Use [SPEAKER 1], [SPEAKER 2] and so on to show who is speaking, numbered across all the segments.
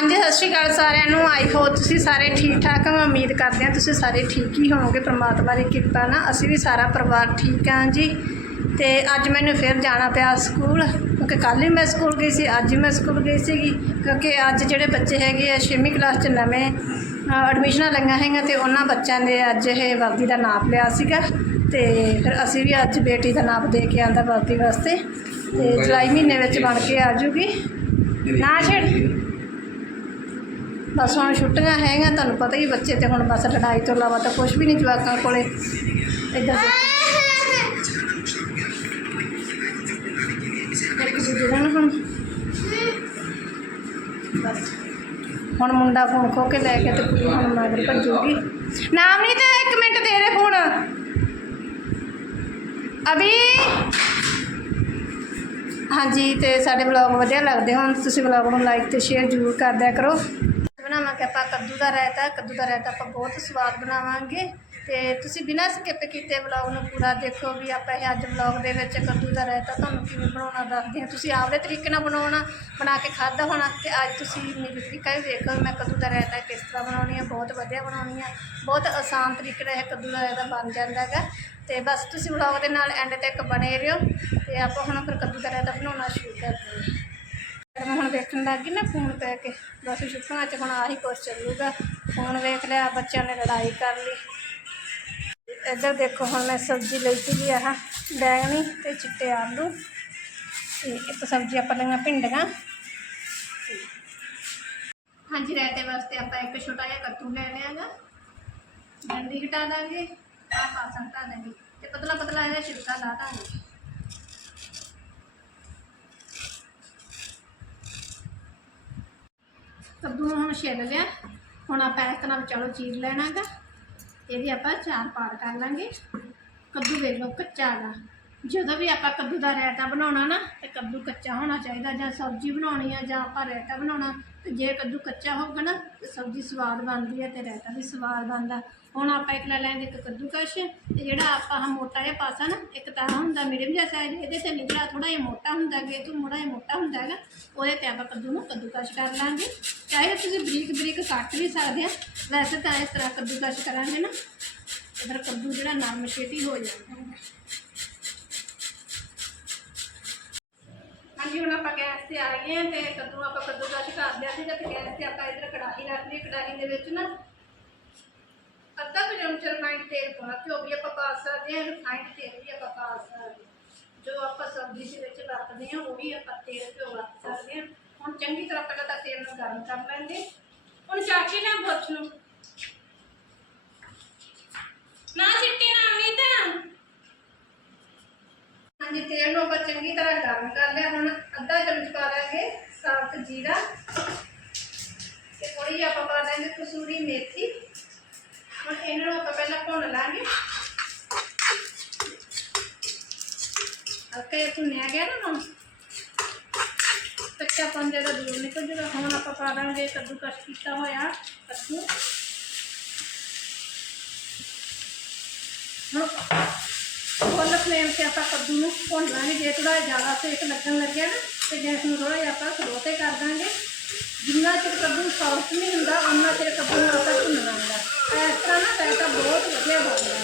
[SPEAKER 1] ਹਾਂਜੀ, ਸਤਿ ਸ਼੍ਰੀ ਅਕਾਲ ਸਾਰਿਆਂ ਨੂੰ। ਆਈ ਹੋ ਤੁਸੀਂ ਸਾਰੇ ਠੀਕ ਠਾਕ ਮੈਂ ਉਮੀਦ ਕਰਦੇ ਹਾਂ ਤੁਸੀਂ ਸਾਰੇ ਠੀਕ ਹੀ ਹੋਵੋਗੇ। ਪ੍ਰਮਾਤਮਾ ਦੀ ਕਿਰਪਾ ਨਾਲ ਅਸੀਂ ਵੀ ਸਾਰਾ ਪਰਿਵਾਰ ਠੀਕ ਹਾਂ ਜੀ। ਤੇ ਅੱਜ ਮੈਨੂੰ ਫਿਰ ਜਾਣਾ ਪਿਆ ਸਕੂਲ। ਕਿਉਂਕਿ ਕੱਲ੍ਹ ਹੀ ਮੈਂ ਸਕੂਲ ਗਈ ਸੀ, ਅੱਜ ਹੀ ਮੈਂ ਸਕੂਲ ਗਈ ਸੀਗੀ। ਕਿਉਂਕਿ ਅੱਜ ਜਿਹੜੇ ਬੱਚੇ ਹੈਗੇ ਆ, ਛੇਵੀਂ ਕਲਾਸ 'ਚ ਨਵੇਂ ਐਡਮਿਸ਼ਨਾਂ ਲਈਆਂ ਹੈਗੀਆਂ ਤੇ ਉਹਨਾਂ ਬੱਚਿਆਂ ਦੇ ਅੱਜ ਇਹ ਵਰਦੀ ਦਾ ਨਾਪ ਲਿਆ ਸੀਗਾ। ਤੇ ਫਿਰ ਅਸੀਂ ਵੀ ਅੱਜ ਬੇਟੀ ਦਾ ਨਾਪ ਦੇ ਕੇ ਆਂਦਾ ਵਰਦੀ ਵਾਸਤੇ। ਤੇ ਜੁਲਾਈ ਮਹੀਨੇ ਵਿੱਚ ਬਣ ਕੇ ਆ ਜੂਗੀ। ਨਾ ਛੇੜ। ਬਸ ਹੁਣ ਛੁੱਟੀਆਂ ਹੈਗੀਆਂ, ਤੁਹਾਨੂੰ ਪਤਾ ਹੀ ਬੱਚੇ ਤੇ ਹੁਣ ਬਸ ਲੜਾਈ ਤੋਂ ਇਲਾਵਾ ਤਾਂ ਕੁਝ ਵੀ ਨਹੀਂ ਜਵਾਕਾਂ ਕੋਲੇ। ਇੱਧਰ ਬਸ। ਹੁਣ ਮੁੰਡਾ ਫੋਨ ਖੋ ਕੇ ਲੈ ਕੇ ਤੇ ਕੁੜੀ ਹੁਣ ਮਗਰ ਭੱਜੂਗੀ। ਨਾਮ ਨਹੀਂ ਤੇ ਇੱਕ ਮਿੰਟ ਦੇ ਦੇ ਫੋਨ। ਅਭੀ। ਹਾਂਜੀ, ਤੇ ਸਾਡੇ ਵਲੌਗ ਵਧੀਆ ਲੱਗਦੇ ਹੋਣ। ਤੁਸੀਂ ਵਲੌਗ ਨੂੰ ਲਾਈਕ ਤੇ ਸ਼ੇਅਰ ਜ਼ਰੂਰ ਕਰਦਿਆ ਕਰੋ। ਬਣਾਵਾਂਗੇ ਆਪਾਂ ਕੱਦੂ ਦਾ ਰਾਇਤਾ ਕੱਦੂ ਦਾ ਰਾਇਤਾ ਆਪਾਂ ਬਹੁਤ ਸਵਾਦ ਬਣਾਵਾਂਗੇ। ਤੇ ਤੁਸੀਂ ਬਿਨਾਂ ਸਕਿਪ ਕੀਤੇ ਵਲੌਗ ਨੂੰ ਪੂਰਾ ਦੇਖੋ ਵੀ ਆਪਾਂ ਇਹ ਅੱਜ ਵਲੌਗ ਦੇ ਵਿੱਚ ਕੱਦੂ ਦਾ ਰਾਇਤਾ ਤੁਹਾਨੂੰ ਕਿਵੇਂ ਬਣਾਉਣਾ ਦੱਸਦੇ ਹਾਂ। ਤੁਸੀਂ ਆਪਦੇ ਤਰੀਕੇ ਨਾਲ ਬਣਾਉਣਾ, ਬਣਾ ਕੇ ਖਾਧਾ ਹੋਣਾ ਤੇ ਅੱਜ ਤੁਸੀਂ ਮੇਰੀ ਤਰੀਕਾ ਵੀ ਵੇਖੋ ਮੈਂ ਕੱਦੂ ਦਾ ਰਾਇਤਾ ਕਿਸ ਤਰ੍ਹਾਂ ਬਣਾਉਣੀ ਹੈ ਬਹੁਤ ਵਧੀਆ ਬਣਾਉਣੀ ਹੈ ਬਹੁਤ ਆਸਾਨ ਤਰੀਕੇ ਨਾਲ ਇਹ ਕੱਦੂ ਦਾ ਰਾਇਤਾ ਬਣ ਜਾਂਦਾ ਹੈਗਾ। ਤੇ ਬਸ ਤੁਸੀਂ ਵਲੌਗ ਦੇ ਨਾਲ ਐਂਡ ਤੱਕ ਬਣੇ ਰਹੋ ਤੇ ਆਪਾਂ ਹੁਣ ਫਿਰ ਕੱਦੂ ਦਾ ਰਾਇਤਾ ਬਣਾਉਣਾ ਸ਼ੁਰੂ ਕਰਦੇ ਹਾਂ। ਮੈਂ ਹੁਣ ਵੇਖਣ ਲੱਗ ਗਈ ਨਾ ਫੋਨ ਪੈ ਕੇ। ਬਸ ਛੁੱਟੀਆਂ 'ਚ ਹੁਣ ਆਹੀ ਕੁਛ ਚੱਲੂਗਾ। ਫੋਨ ਵੇਖ ਲਿਆ, ਬੱਚਿਆਂ ਨੇ ਲੜਾਈ ਕਰ ਲਈ। ਇੱਧਰ ਦੇਖੋ, ਹੁਣ ਮੈਂ ਸਬਜ਼ੀ ਲਈ ਸੀਗੀ ਆਹ ਬੈਗਣੀ ਤੇ ਚਿੱਟੇ ਆਲੂ। ਤੇ ਇੱਕ ਸਬਜ਼ੀ ਆਪਾਂ ਲਈਆਂ ਭਿੰਡੀਆਂ। ਹਾਂਜੀ, ਰਾਇਤੇ ਵਾਸਤੇ ਆਪਾਂ ਇੱਕ ਛੋਟਾ ਜਿਹਾ ਕੱਦੂ ਲੈ ਲਿਆਗਾ। ਡੰਡੀ ਹਟਾ ਦਾਂਗੇ। ਆਹ ਪਾਸਾ ਹਟਾ ਦਾਂਗੇ। ਤੇ ਪਤਲਾ ਪਤਲਾ ਜਿਹਾ ਛਿਲਕਾ ਲਾ ਦਾਂਗੇ। ਕੱਦੂ ਨੂੰ ਹੁਣ ਛਿੱਲ ਲਿਆ। ਹੁਣ ਆਪਾਂ ਇਸ ਤਰ੍ਹਾਂ ਚਲੋ ਚੀਰ ਲੈਣਾਗਾ। ਇਹਦੀ ਆਪਾਂ ਚਾਰ ਪਾੜ ਕਰ ਲਾਂਗੇ। ਕੱਦੂ ਵੇਖ ਲਓ ਕੱਚਾ ਗਾ। ਜਦੋਂ ਵੀ ਆਪਾਂ ਕੱਦੂ ਦਾ ਰਾਇਤਾ ਬਣਾਉਣਾ ਨਾ, ਤੇ ਕੱਦੂ ਕੱਚਾ ਹੋਣਾ ਚਾਹੀਦਾ, ਜਾਂ ਸਬਜ਼ੀ ਬਣਾਉਣੀ ਆ, ਜਾਂ ਆਪਾਂ ਰਾਇਤਾ ਬਣਾਉਣਾ, ਤੇ ਜੇ ਕੱਦੂ ਕੱਚਾ ਹੋਊਗਾ ਨਾ, ਤੇ ਸਬਜ਼ੀ ਸਵਾਦ ਬਣਦੀ ਹੈ ਤੇ ਰਾਇਤਾ ਵੀ ਸਵਾਦ ਬਣਦਾ। ਹੁਣ ਆਪਾਂ ਇੱਕ ਲੈ ਲੈਂਦੇ ਇੱਕ ਕੱਦੂ ਕਸ਼ ਤੇ ਜਿਹੜਾ ਆਪਾਂ ਆਹ ਮੋਟਾ ਜਿਹਾ ਪਾਸਾ ਨਾ, ਇੱਕ ਤਾਂ ਆਹ ਹੁੰਦਾ ਮੀਡੀਅਮ ਜਿਹਾ ਸਾਈਜ਼ ਇਹਦੇ ਤੇ ਨਿਕਲਾ ਥੋੜਾ ਜਿਹਾ ਮੋਟਾ ਹੁੰਦਾ ਹੈਗਾ ਇਹ ਤੋਂ ਥੋੜਾ ਜਿਹਾ ਮੋਟਾ ਹੁੰਦਾ ਹੈਗਾ, ਉਹਦੇ ਤੇ ਆਪਾਂ ਕੱਦੂ ਨੂੰ ਕੱਦੂ ਕਸ਼ ਕਰ ਲਾਂਗੇ। ਚਾਹੇ ਤੁਸੀਂ ਬਰੀਕ ਬਰੀਕ ਕੱਟ ਵੀ ਸਕਦੇ ਆ, ਵੈਸੇ ਤਾਂ ਇਸ ਤਰ੍ਹਾਂ ਕੱਦੂ ਕਸ਼ ਕਰਾਂਗੇ ਨਾ ਤੇ ਫਿਰ ਕੱਦੂ ਜਿਹੜਾ ਨਰਮ ਛੇਤੀ ਹੋ ਜਾਂਦਾ ਹੈ ਹਾਂਜੀ, ਹੁਣ ਆਪਾਂ ਗੈਸ ਤੇ ਆ ਗਏ ਹਾਂ ਤੇ ਕੱਦੂ ਆਪਾਂ ਕੱਦੂ ਕਸ਼ ਕਰ ਲਿਆ ਸੀਗਾ ਤੇ ਗੈਸ ਤੇ ਆਪਾਂ ਇਧਰ ਕੜਾਹੀ ਰੱਖ ਲਈ, ਕੜਾਹੀ ਦੇ ਵਿੱਚ ਨਾ ਅੱਧਾ ਕੁ ਚਮਚ ਤੇਲ ਪਾਉਣਾ ਘਿਓ ਵੀ ਆਪਾਂ ਪਾ ਸਕਦੇ ਹਾਂ ਰਿਫਾਈਂਡ ਤੇਲ ਵੀ ਆਪਾਂ ਪਾ ਸਕਦੇ ਜੋ ਆਪਾਂ ਸਬਜ਼ੀ ਦੇ ਵਿੱਚ ਵਰਤਦੇ ਹਾਂ, ਉਹ ਵੀ ਆਪਾਂ ਤੇਲ ਘਿਓ ਵਰਤ ਸਕਦੇ ਹਾਂ। ਹੁਣ ਚੰਗੀ ਤਰ੍ਹਾਂ ਪਹਿਲਾਂ ਤਾਂ ਤੇਲ ਨੂੰ ਗਰਮ ਕਰ ਲੈਂਦੇ ਹੁਣ ਚਾਚੀ ਨੇ ਪੁੱਛ ਨੂੰ ਨਾ ਸਿੱਟੀ ਨਾ ਨਹੀਂ ਤਾਂ ਹਾਂਜੀ, ਤੇਲ ਨੂੰ ਆਪਾਂ ਚੰਗੀ ਤਰ੍ਹਾਂ ਗਰਮ ਕਰ ਲਿਆ। ਹੁਣ ਅੱਧਾ ਚਮਚ ਪਾ ਲਾਂਗੇ ਸਾਫਤ ਜੀਰਾ। ਤੇ ਥੋੜੀ ਆਪਾਂ ਪਾ ਦਾਂਗੇ ਕਸੂਰੀ ਮੇਥੀ। ਹੁਣ ਇਹਨਾਂ ਨੂੰ ਆਪਾਂ ਪਹਿਲਾਂ ਭੁੰਨ ਲਾਂਗੇ ਹਲਕਾ ਜਿਹਾ ਭੁੰਨਿਆ ਗਿਆ ਨਾ ਹੁਣ ਕੱਚਾ ਪੰਜੇ ਦਾ ਦੂਰ ਨਿਕਲ ਜੂਗਾ ਹੁਣ ਆਪਾਂ ਪਾ ਦਾਂਗੇ ਕੱਦੂ ਕਸ਼ ਕੀਤਾ ਹੋਇਆ ਕੱਦੂ ਹੁਣ ਫੁੱਲ ਫਲੇਮ ਤੇ ਆਪਾਂ ਕੱਦੂ ਨੂੰ ਭੁੰਨ ਲਾਂਗੇ ਜੇ ਥੋੜਾ ਜ਼ਿਆਦਾ ਸੇਕ ਲੱਗਣ ਲੱਗਿਆ ਨਾ ਤੇ ਗੈਸ ਨੂੰ ਥੋੜਾ ਜਿਹਾ ਜਿੰਨਾ ਚਿਰ ਕੱਦੂ ਸੌਫਟ ਨਹੀਂ ਹੁੰਦਾ ਉਹਨਾਂ ਚਿਰ ਕੱਦੂ ਨੂੰ ਆਪਾਂ ਭੁੰਨਣਾ ਹੁੰਦਾ। ਇਸ ਤਰ੍ਹਾਂ ਨਾ ਰਾਇਤਾ ਬਹੁਤ ਵਧੀਆ ਬਣਦਾ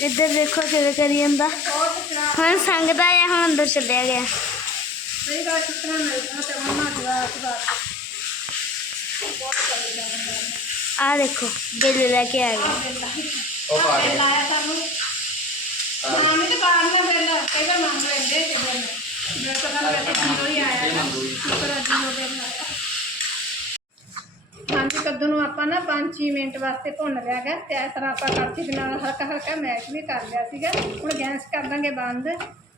[SPEAKER 2] ਇੱਧਰ ਦੇਖੋ ਕਿਵੇਂ ਕਰੀ ਜਾਂਦਾ।
[SPEAKER 1] ਬਹੁਤ ਖਰਾਬ।
[SPEAKER 2] ਹੁਣ ਸੰਗਦਾ ਆ ਹੁਣ ਅੰਦਰ ਚੱਲਿਆ ਗਿਆ।
[SPEAKER 1] ਸਹੀ ਗੱਲ ਕਿਸ ਤਰ੍ਹਾਂ ਮਿਲਦਾ ਤੇ ਮੰਮਾ ਜਵਾਬ ਬਾਤ ਬਹੁਤ ਕਰੀ ਜਾਂਦਾ
[SPEAKER 2] ਆ ਦੇਖੋ ਬਿੱਲ ਲੈ ਕੇ ਆ ਗਿਆ।
[SPEAKER 3] ਉਹ।
[SPEAKER 1] ਬਿੱਲ ਆਇਆ ਸਾਨੂੰ ਹਾਂ ਮੈਂ ਤੇ ਬਾਹਰ ਨਾ ਬਿੱਲ ਕਹਿੰਦਾ ਮੰਗ ਲੈਂਦੇ ਤੇ ਬਿੱਲ ਮੈਂ ਤਾਂ ਨਾਲ ਵੈਸੇ ਕਿਲੋ ਹੀ ਆਇਆ ਨਾ ਪਰ ਅੱਜ ਨੂੰ ਬਿੱਲ ਆਇਆ ਹਾਂਜੀ, ਕੱਦੂ ਨੂੰ ਆਪਾਂ ਨਾ 5 ਮਿੰਟ ਵਾਸਤੇ ਭੁੰਨ ਲਿਆ ਗਿਆ ਤੇ ਇਸ ਤਰ੍ਹਾਂ ਆਪਾਂ ਕੜਛੀ ਦੇ ਨਾਲ ਹਲਕਾ ਹਲਕਾ ਮੈਸ਼ ਵੀ ਕਰ ਲਿਆ ਸੀਗਾ। ਹੁਣ ਗੈਸ ਕਰ ਦਾਂਗੇ ਬੰਦ।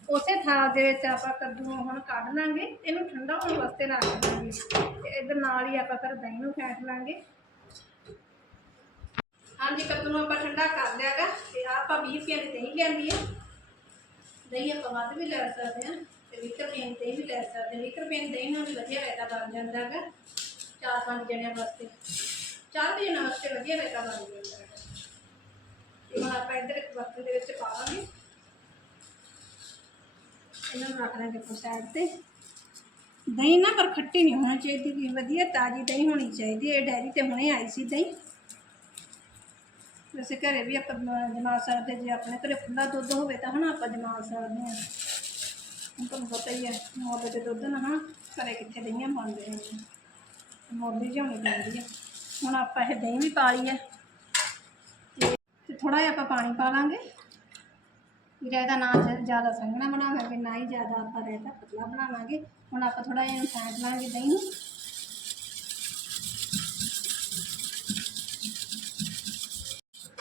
[SPEAKER 1] ਉਸੇ ਥਾਲ ਦੇ ਵਿੱਚ ਆਪਾਂ ਕੱਦੂ ਨੂੰ ਹੁਣ ਕੱਢ ਲਾਂਗੇ। ਇਹਨੂੰ ਠੰਡਾ ਹੋਣ ਵਾਸਤੇ ਰੱਖ ਦਾਂਗੇ ਤੇ ਇਧਰ ਨਾਲ ਹੀ ਆਪਾਂ ਫਿਰ ਦਹੀਂ ਨੂੰ ਫੈਂਟ ਲਾਂਗੇ। ਹਾਂਜੀ, ਕੱਦੂ ਨੂੰ ਆਪਾਂ ਠੰਡਾ ਕਰ ਲਿਆਗਾ ਤੇ ਆਹ ਆਪਾਂ 20 ਰੁਪਏ ਦੀ ਦਹੀਂ ਲਿਆਂਦੀ ਹੈ ਦਹੀਂ ਆਪਾਂ ਵੱਧ ਵੀ ਲੈ ਸਕਦੇ ਹਾਂ ਤੇ 20 ਰੁਪਏ ਦੀ ਦਹੀਂ ਵੀ ਲੈ ਸਕਦੇ। ਹਾਂ 20 ਰੁਪਏ ਨਾਲ ਵਧੀਆ ਰਾਇਤਾ ਬਣ ਜਾਂਦਾ ਹੈਗਾ। ਚਾਰ ਪੰਜ ਜਣਿਆਂ ਵਾਸਤੇ। ਚਾਰ ਜਣਿਆਂ ਵਾਸਤੇ ਵਧੀਆ ਰਾਇਤਾ ਬਣ ਜਾਂਦਾ ਹੈਗਾ। ਤੇ ਹੁਣ ਆਪਾਂ ਇੱਧਰ ਇੱਕ ਬਰਤਨ ਦੇ ਵਿੱਚ ਪਾਵਾਂਗੇ ਇਹਨਾਂ ਨੂੰ ਰੱਖ ਲਾਂਗੇ ਆਪਾਂ ਸਾਈਡ ਤੇ। ਦਹੀਂ ਨਾ ਪਰ ਖੱਟੀ ਨਹੀਂ ਹੋਣੀ ਚਾਹੀਦੀ ਵੀ ਵਧੀਆ ਤਾਜ਼ੀ ਦਹੀਂ ਹੋਣੀ ਚਾਹੀਦੀ ਹੈ। ਇਹ ਡੈਰੀ ਤੇ ਹੁਣੇ ਆਈ ਸੀ ਦਹੀਂ। ਵੈਸੇ ਘਰੇ ਵੀ ਆਪਾਂ ਜਮਾ ਸਕਦੇ ਜੇ ਆਪਣੇ ਘਰੇ ਖੁੱਲਾ ਦੁੱਧ ਹੋਵੇ ਤਾਂ ਹਨਾ ਆਪਾਂ ਜਮਾ ਸਕਦੇ ਹਾਂ। ਹੁਣ ਤੁਹਾਨੂੰ ਪਤਾ ਹੀ ਹੈ ਮੁੱਲ ਦੇ ਦੁੱਧ ਨਾ ਹਾਂ ਘਰੇ ਕਿੱਥੇ ਦਹੀਂਆਂ ਪਾਉਂਦੇ ਨੇ ਮੁੱਲ ਹੀ ਪੈਂਦੀ ਹੈ ਹੁਣ ਆਪਾਂ ਇਹ ਦਹੀਂ ਵੀ ਪਾ ਲਈ ਹੈ ਤੇ ਥੋੜਾ ਜਿਹਾ ਆਪਾਂ ਪਾਣੀ ਪਾ ਲਾਂਗੇ। ਵੀ ਨਾ ਜ਼ਿਆਦਾ ਸੰਘਣਾ ਬਣਾਵਾਂਗੇ ਨਾ ਹੀ ਜ਼ਿਆਦਾ ਆਪਾਂ ਰਾਇਤਾ ਪਤਲਾ ਬਣਾਵਾਂਗੇ ਹੁਣ ਆਪਾਂ ਥੋੜਾ ਜਿਹਾ ਫੈਂਟ ਲਾਂਗੇ ਦਹੀਂ ਨੂੰ।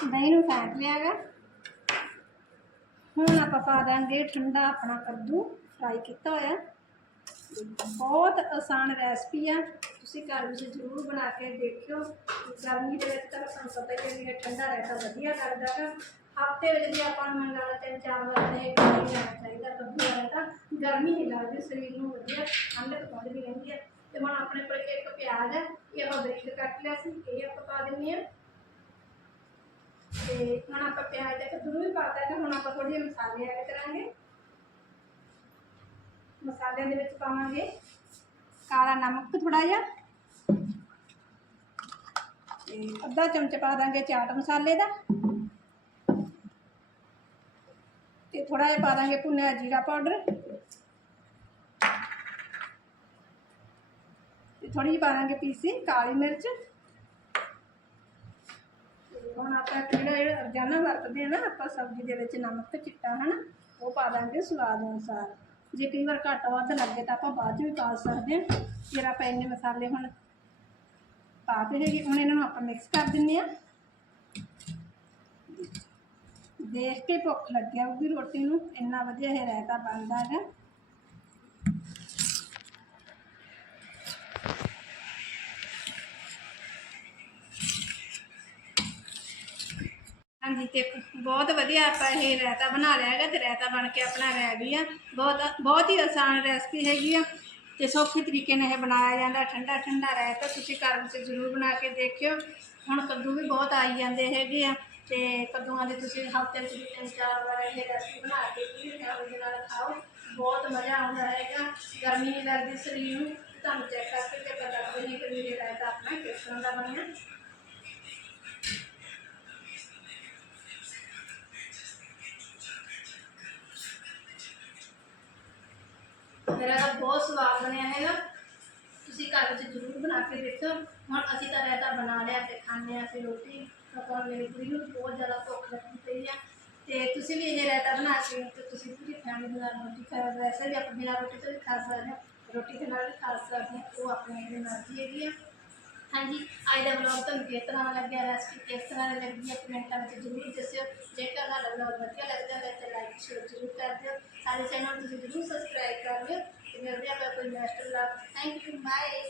[SPEAKER 1] ਦਹੀਂ ਨੂੰ ਫੈਂਟ ਲਿਆਗਾ। ਹੁਣ ਆਪਾਂ ਪਾ ਦਾਂਗੇ ਠੰਡਾ ਆਪਣਾ ਕੱਦੂ। ਫਰਾਈ ਕੀਤਾ ਹੋਇਆ ਬਹੁਤ ਆਸਾਨ ਰੈਸਪੀ ਆ। ਤੁਸੀਂ ਘਰ ਵਿੱਚ ਜ਼ਰੂਰ ਬਣਾ ਕੇ ਦੇਖਿਓ। ਗਰਮੀ ਦੇ ਵਿੱਚ ਤਾਂ ਸਾਨੂੰ ਪਤਾ ਹੀ ਹੈ ਵੀ ਇਹ ਠੰਡਾ ਰਹਿਤਾ ਵਧੀਆ ਲੱਗਦਾ ਹੈ ਹਫ਼ਤੇ ਵਿੱਚ ਜੇ ਆਪਾਂ ਨੂੰ ਮੰਗਾ ਲਾ ਤਿੰਨ ਚਾਰ ਵਾਰ ਇਹ ਖਾਈ ਜਾਣਾ ਚਾਹੀਦਾ, ਕੱਦੂ ਵਾਲਾ ਤਾਂ ਗਰਮੀ ਨਹੀਂ ਲੱਗਦੀ, ਸਰੀਰ ਨੂੰ ਵਧੀਆ ਠੰਡਕ ਪਹੁੰਚਦੀ ਰਹਿੰਦੀ ਹੈ ਤੇ ਹੁਣ ਆਪਣੇ ਕੋਲ ਇੱਕ ਪਿਆਜ਼ ਹੈ ਇਹ ਆਪਾਂ ਬਰੀਕ ਕੱਟ ਲਿਆ ਸੀ, ਇਹ ਆਪਾਂ ਪਾ ਦਿੰਦੇ ਹਾਂ ਤੇ ਹੁਣ ਆਪਾਂ ਪਿਆਜ਼ ਤੇ ਕੱਦੂ ਨੂੰ ਵੀ ਪਾਤਾ ਤੇ ਹੁਣ ਆਪਾਂ ਥੋੜੇ ਜਿਹੇ ਮਸਾਲੇ ਐਡ ਕਰਾਂਗੇ। ਮਸਾਲਿਆਂ ਦੇ ਵਿੱਚ ਪਾਵਾਂਗੇ ਕਾਲਾ ਨਮਕ ਥੋੜਾ ਜਿਹਾ ਤੇ ਅੱਧਾ ਚਮਚ ਪਾ ਦਾਂਗੇ ਚਾਟ ਮਸਾਲੇ ਦਾ ਤੇ ਥੋੜਾ ਜਿਹਾ ਪਾ ਦਾਂਗੇ ਭੁੰਨਿਆ ਜੀਰਾ ਪਾਊਡਰ ਤੇ ਥੋੜੀ ਜਿਹੀ ਪਾ ਦਾਂਗੇ ਪੀਸੀ ਕਾਲੀ ਮਿਰਚ ਤੇ ਹੁਣ ਆਪਾਂ ਇੱਕ ਜਿਹੜਾ ਇਹ ਰੋਜ਼ਾਨਾ ਵਰਤਦੇ ਆ ਨਾ ਆਪਾਂ ਸਬਜ਼ੀ ਦੇ ਵਿੱਚ ਨਮਕ ਚਿੱਟਾ ਹਨਾ ਉਹ ਪਾ ਦਾਂਗੇ ਸਵਾਦ ਅਨੁਸਾਰ ਜੇ ਕਈ ਵਾਰ ਘੱਟ ਵੱਧ ਲੱਗੇ ਤਾਂ ਆਪਾਂ ਬਾਅਦ 'ਚ ਵੀ ਪਾ ਸਕਦੇ ਹਾਂ। ਫਿਰ ਆਪਾਂ ਇੰਨੇ ਮਸਾਲੇ ਹੁਣ ਪਾ ਤੇ ਹੈਗੇ, ਹੁਣ ਇਹਨਾਂ ਨੂੰ ਆਪਾਂ ਮਿਕਸ ਕਰ ਦਿੰਨੇ ਆ ਦੇਖ ਕੇ ਭੁੱਖ ਲੱਗਿਆ ਹੋਊਗੀ ਰੋਟੀ ਨੂੰ, ਇੰਨਾ ਵਧੀਆ ਇਹ ਰਾਇਤਾ ਬਣਦਾ ਹੈਗਾ। ਹਾਂਜੀ ਤੇ ਬਹੁਤ ਵਧੀਆ ਆਪਾਂ ਇਹ ਰਾਇਤਾ ਬਣਾ ਲਿਆ ਹੈਗਾ ਤੇ ਰਾਇਤਾ ਬਣ ਕੇ ਆਪਣਾ ਰਹਿ ਗਈ ਆ। ਬਹੁਤ ਬਹੁਤ ਹੀ ਆਸਾਨ ਰੈਸਪੀ ਹੈਗੀ ਆ ਤੇ ਸੌਖੇ ਤਰੀਕੇ ਨਾਲ ਇਹ ਬਣਾਇਆ ਜਾਂਦਾ। ਠੰਡਾ ਠੰਡਾ ਰਾਇਤਾ ਤੁਸੀਂ ਘਰ ਵਿੱਚ ਜ਼ਰੂਰ ਬਣਾ ਕੇ ਦੇਖਿਓ। ਹੁਣ ਕੱਦੂ ਵੀ ਬਹੁਤ ਆਈ ਜਾਂਦੇ ਹੈਗੇ ਆ ਤੇ ਕੱਦੂਆਂ ਦੇ ਤੁਸੀਂ ਹਫ਼ਤੇ ਵਿੱਚ ਤਿੰਨ, ਚਾਰ ਵਾਰ ਇਹ ਰੈਸਪੀ ਬਣਾ ਕੇ ਪਲੀਜ਼ ਫੈਮਿਲੀ ਨਾਲ ਖਾਓ। ਬਹੁਤ ਮਜ਼ਾ ਆਉਂਦਾ ਹੈਗਾ। ਗਰਮੀ ਨਹੀਂ ਲੱਗਦੀ ਸਰੀਰ ਨੂੰ। ਤੁਹਾਨੂੰ ਚੈੱਕ ਕਰਕੇ ਤੇ ਪਤਾ ਲੱਗਦਾ ਕਿ ਇਹ ਰਾਇਤਾ ਆਪਣਾ ਕਿਸ ਤਰ੍ਹਾਂ ਦਾ ਬਣਿਆ। ਮੇਰਾ ਤਾਂ ਬਹੁਤ ਸਵਾਦ ਬਣਿਆ ਹੈਗਾ। ਤੁਸੀਂ ਘਰ ਵਿੱਚ ਜ਼ਰੂਰ ਬਣਾ ਕੇ ਦੇਖੋ ਹੁਣ ਅਸੀਂ ਤਾਂ ਰਾਇਤਾ ਬਣਾ ਲਿਆ ਤੇ ਖਾਂਦੇ ਆ ਫਿਰ ਰੋਟੀ ਤਾਂ ਮੇਰੀ ਕੁੜੀ ਨੂੰ ਬਹੁਤ ਜ਼ਿਆਦਾ ਭੁੱਖ ਲੱਗੀ ਪਈ ਆ। ਤੇ ਤੁਸੀਂ ਵੀ ਇਹ ਰਾਇਤਾ ਬਣਾ ਕੇ ਤੇ ਤੁਸੀਂ ਪੂਰੀ ਫੈਮਿਲੀ ਨਾਲ ਰੋਟੀ ਖਾ ਵੈਸੇ ਵੀ ਆਪਣੇ ਬਿਨਾਂ ਰੋਟੀ ਤੋਂ ਵੀ ਖਾ ਸਕਦੇ ਹੋ। ਰੋਟੀ ਦੇ ਨਾਲ ਵੀ ਖਾ ਸਕਦੇ ਹੋ। ਉਹ ਆਪਣੀ ਮਰਜ਼ੀ ਹੈਗੀ ਆ। ਹਾਂਜੀ, ਅੱਜ ਦਾ ਵਲੌਗ ਤੁਹਾਨੂੰ ਕਿਸ ਤਰ੍ਹਾਂ ਦਾ ਲੱਗਿਆ ਰੈਸਪੀ ਕਿਸ ਤਰ੍ਹਾਂ ਦੀ ਲੱਗੀ ਹੈ ਕਮੈਂਟਾਂ ਵਿੱਚ ਜ਼ਰੂਰ ਦੱਸਿਓ। ਜੇਕਰ ਤੁਹਾਡਾ ਵਲੌਗ ਵਧੀਆ ਲੱਗਦਾ ਹੈ ਤਾਂ ਲਾਈਕ ਸ਼ੇਅਰ ਜ਼ਰੂਰ ਕਰ ਦਿਓ। ਸਾਡੇ ਚੈਨਲ ਨੂੰ ਤੁਸੀਂ ਜ਼ਰੂਰ ਸਬਸਕ੍ਰਾਈਬ ਕਰ ਲਿਓ। ਤੇ ਮਿਲਦੇ ਆਪਾਂ ਕੋਈ next vlog thank you bye